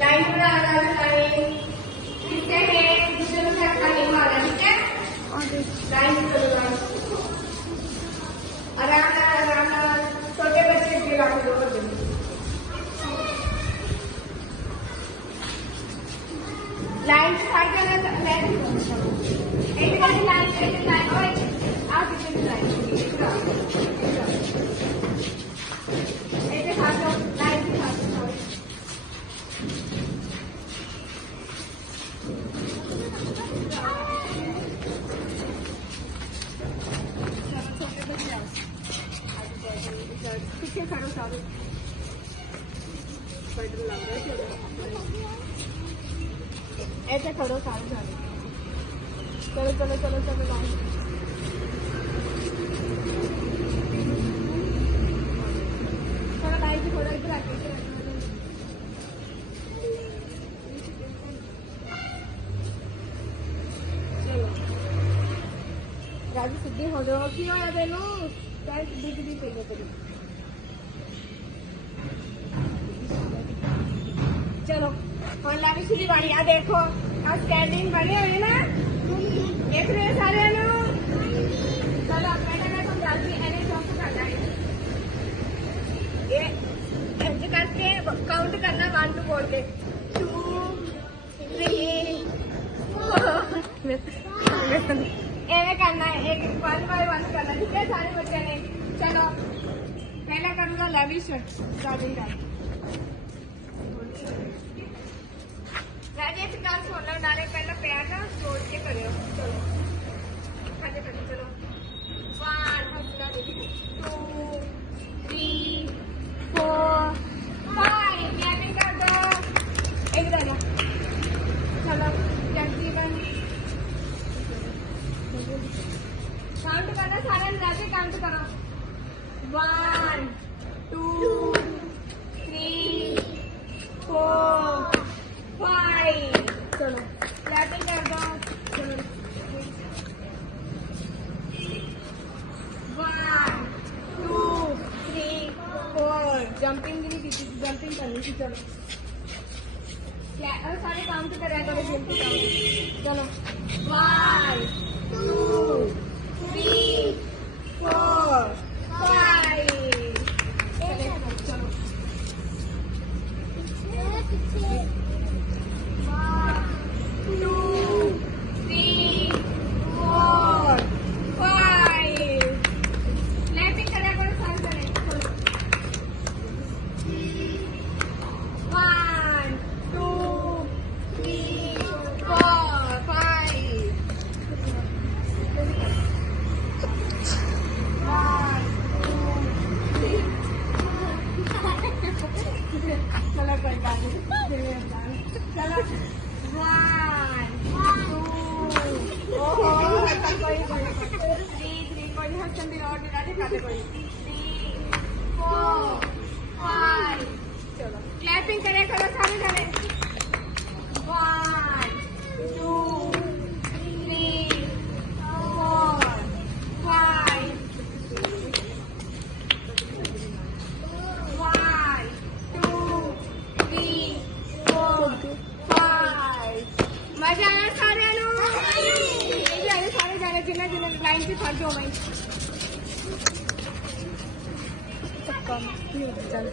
लाइन में आना लाइन ठीक है दूसरे में अच्छा नहीं मारा ठीक है लाइन में चलो आराम छोटे बच्चे गिरा के दो लाइन साइड करना लाइन एक लाइन और आप कितनी लाइन एक हाथ लाइन के हाथ पीछे खड़ो सारे पेट्रोल लग रहा है ऐसे खड़ो सारे सारे चलो चलो चलो चलो लाइन थोड़ा लाइन से थोड़ा इधर आके चलो राजू सीधी हो जाओ क्यों है बेनू क्या सीधी सीधी चाहिए तेरी चलो और लानी सीधी बाड़ी आ देखो आज स्टैंडिंग बने हुए ना देख रहे सारे नो चलो मैंने मैं समझाती एने जॉब करना है ये ऐसे करके काउंट करना 1 2 बोल के 2 3 4 ऐसे करना है एक 1 by 1 करना ठीक है सारे बच्चे ने चलो पहला करूँगा लविश स्टार्टिंग का राजेश का सोना डाले पहले पैर ना जोड़ के करो चलो खाते खाते चलो 1 2 3 4 5 क्लैपिंग कर दो एक दाना चलो जल्दी बन काउंट करना सारे राजे काउंट करो 1 2 3 4 5 चलो क्लैपिंग कर दो चलो 1 2 3 4 जंपिंग भी नहीं की जंपिंग करनी थी चलो सारे काउंट करा करो चलो 1 2 3 4 5 चलो 2 3 4 5 क्लैपिंग करा करो सारे चलो 1 2 3 4 5 चलो कोई बात नहीं चलो 1 2 ओहो कोई 3 कोई हसन भी और दिखा दे कोई 3 4 5 चलो क्लैपिंग करे करो सारे जाने 1 2 3 4 5 मजा आया सारे सारे जाने जिन्हें जिन्हें लाइन से खड़ जाओ भाई चल